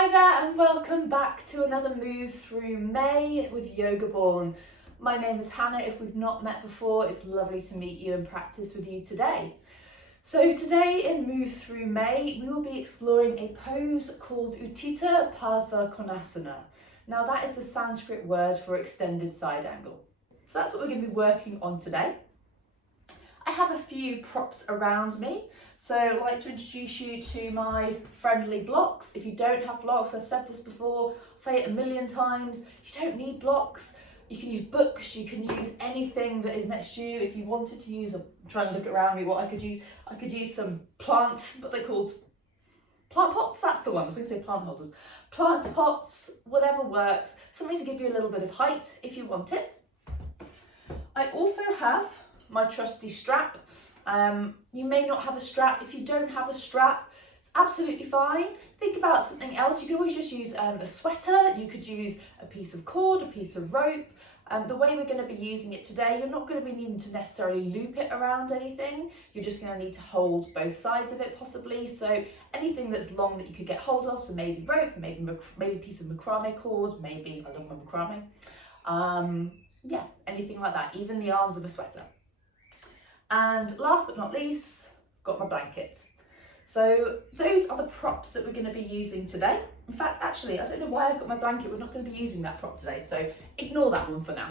Hi there and welcome back to another move through May with Yoga Born. My name is Hannah. If we've not met before, it's lovely to meet you and practice with you today. So today in Move Through May, we will be exploring a pose called Utthita Parsvakonasana. Now that is the Sanskrit word for extended side angle. So that's what we're going to be working on today. I have a few props around me. So I'd like to introduce you to my friendly blocks. If you don't have blocks, I've said this before, I'll say it a million times, you don't need blocks. You can use books, you can use anything that is next to you. If you wanted to use, I'm trying to look around me what I could use some plants, but they're called plant pots, that's the one, I was going to say plant holders. Plant pots, whatever works, something to give you a little bit of height if you want it. I also have my trusty strap. You may not have a strap. If you don't have a strap, it's absolutely fine. Think about something else. You could always just use a sweater. You could use a piece of cord, a piece of rope. The way we're going to be using it today, you're not going to be needing to necessarily loop it around anything. You're just going to need to hold both sides of it possibly. So anything that's long that you could get hold of, so maybe rope, maybe a piece of macrame cord, maybe, I love my macrame. Yeah, anything like that, even the arms of a sweater. And last but not least, got my blanket. So those are the props that we're going to be using today. In fact, actually, I don't know why I've got my blanket. We're not going to be using that prop today, so ignore that one for now.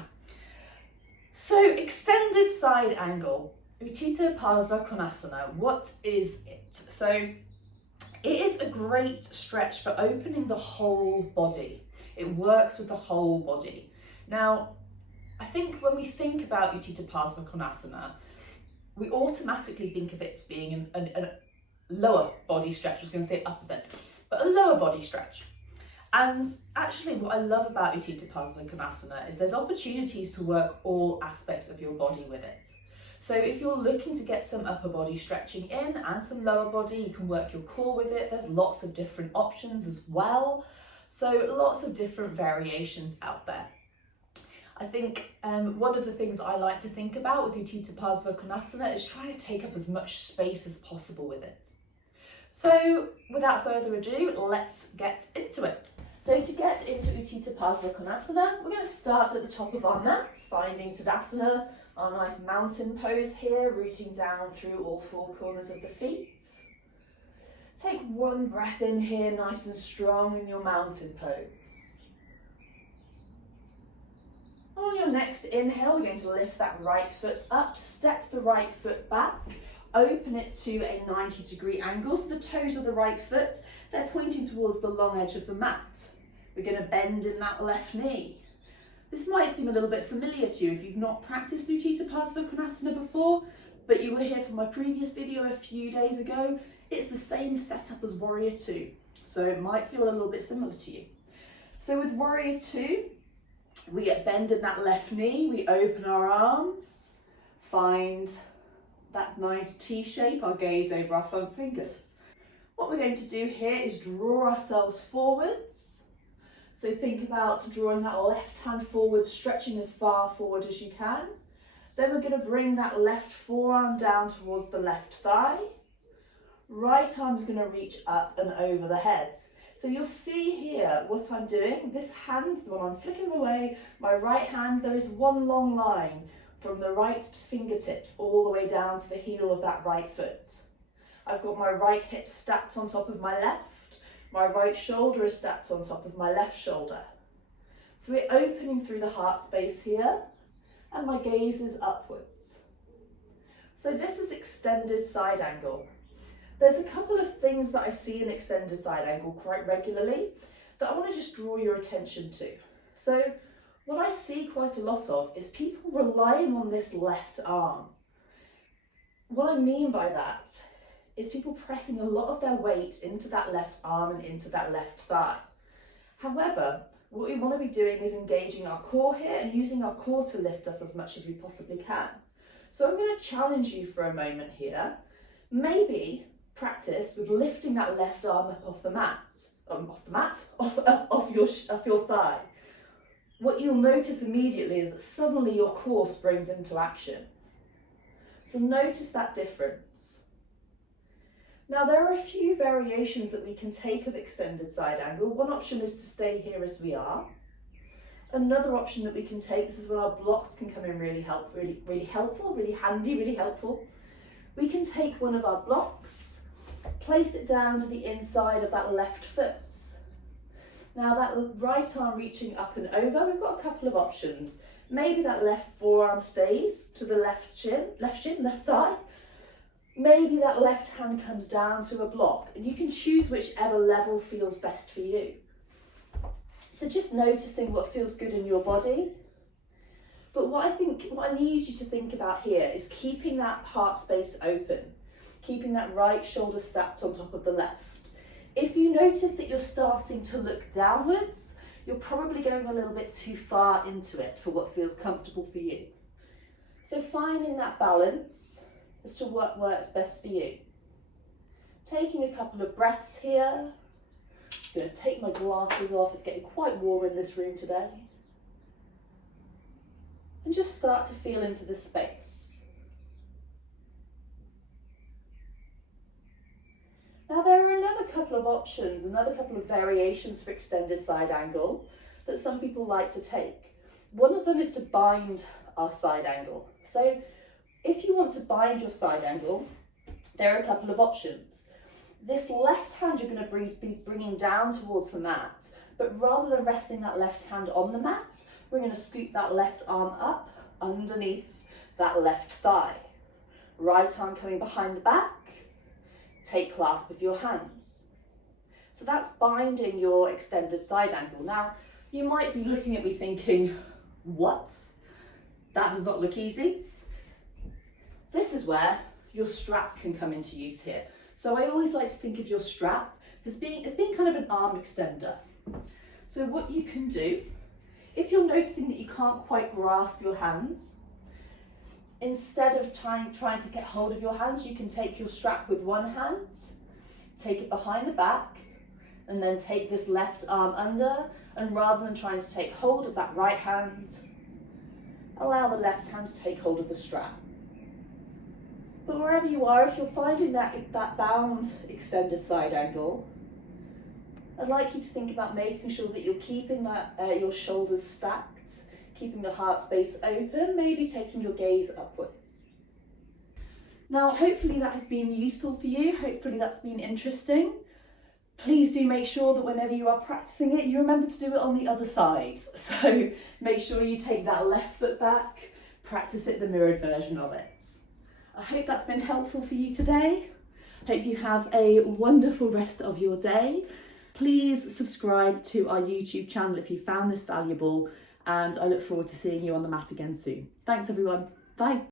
So extended side angle, Utthita Parsvakonasana. What is it? So it is a great stretch for opening the whole body. It works with the whole body. Now, I think when we think about Utthita Parsvakonasana, we automatically think of it as being a lower body stretch. I was going to say upper bit, but a lower body stretch. And actually what I love about Utthita Parsvakonasana is there's opportunities to work all aspects of your body with it. So if you're looking to get some upper body stretching in and some lower body, you can work your core with it. There's lots of different options as well. So lots of different variations out there. I think one of the things I like to think about with Utthita Parsvakonasana is trying to take up as much space as possible with it. So without further ado, let's get into it. So to get into Utthita Parsvakonasana, we're going to start at the top of our mats, finding Tadasana, our nice mountain pose here, rooting down through all four corners of the feet. Take one breath in here, nice and strong in your mountain pose. On your next inhale, we're going to lift that right foot up, step the right foot back, open it to a 90-degree angle. So the toes of the right foot, they're pointing towards the long edge of the mat. We're going to bend in that left knee. This might seem a little bit familiar to you if you've not practiced Utthita Parsvakonasana before, but you were here for my previous video a few days ago. It's the same setup as Warrior Two, so it might feel a little bit similar to you. So with Warrior Two, we bend in that left knee, we open our arms, find that nice T shape, our gaze over our thumb fingers. What we're going to do here is draw ourselves forwards. So think about drawing that left hand forward, stretching as far forward as you can. Then we're going to bring that left forearm down towards the left thigh. Right arm is going to reach up and over the head. So you'll see here what I'm doing. This hand, the one I'm flicking away, my right hand, there is one long line from the right fingertips all the way down to the heel of that right foot. I've got my right hip stacked on top of my left. My right shoulder is stacked on top of my left shoulder. So we're opening through the heart space here, and my gaze is upwards. So this is extended side angle. There's a couple of things that I see in extended side angle quite regularly that I want to just draw your attention to. So what I see quite a lot of is people relying on this left arm. What I mean by that is people pressing a lot of their weight into that left arm and into that left thigh. However, what we want to be doing is engaging our core here and using our core to lift us as much as we possibly can. So I'm going to challenge you for a moment here. Maybe practice with lifting that left arm up off the mat, off your thigh. What you'll notice immediately is that suddenly your core springs into action. So notice that difference. Now there are a few variations that we can take of extended side angle. One option is to stay here as we are. Another option that we can take, this is where our blocks can come in really helpful, really handy, really helpful. We can take one of our blocks, place it down to the inside of that left foot. Now that right arm reaching up and over, we've got a couple of options. Maybe that left forearm stays to the left thigh. Maybe that left hand comes down to a block, and you can choose whichever level feels best for you. So just noticing what feels good in your body. But what I need you to think about here is keeping that heart space open, keeping that right shoulder stacked on top of the left. If you notice that you're starting to look downwards, you're probably going a little bit too far into it for what feels comfortable for you. So finding that balance as to what works best for you. Taking a couple of breaths here. I'm going to take my glasses off, it's getting quite warm in this room today. And just start to feel into the space. Now there are another couple of options, another couple of variations for extended side angle that some people like to take. One of them is to bind our side angle. So if you want to bind your side angle, there are a couple of options. This left hand you're going to be bringing down towards the mat, but rather than resting that left hand on the mat, we're going to scoop that left arm up underneath that left thigh. Right arm coming behind the back, take clasp of your hands. So that's binding your extended side angle. Now, you might be looking at me thinking, what? That does not look easy. This is where your strap can come into use here. So I always like to think of your strap as being kind of an arm extender. So what you can do, if you're noticing that you can't quite grasp your hands, instead of trying to get hold of your hands, you can take your strap with one hand, take it behind the back, and then take this left arm under, and rather than trying to take hold of that right hand, allow the left hand to take hold of the strap. But wherever you are, if you're finding that bound extended side angle, I'd like you to think about making sure that you're keeping your shoulders stacked, keeping the heart space open, maybe taking your gaze upwards. Now, hopefully that has been useful for you. Hopefully that's been interesting. Please do make sure that whenever you are practicing it, you remember to do it on the other side. So make sure you take that left foot back, practice it the mirrored version of it. I hope that's been helpful for you today. Hope you have a wonderful rest of your day. Please subscribe to our YouTube channel if you found this valuable, and I look forward to seeing you on the mat again soon. Thanks everyone. Bye.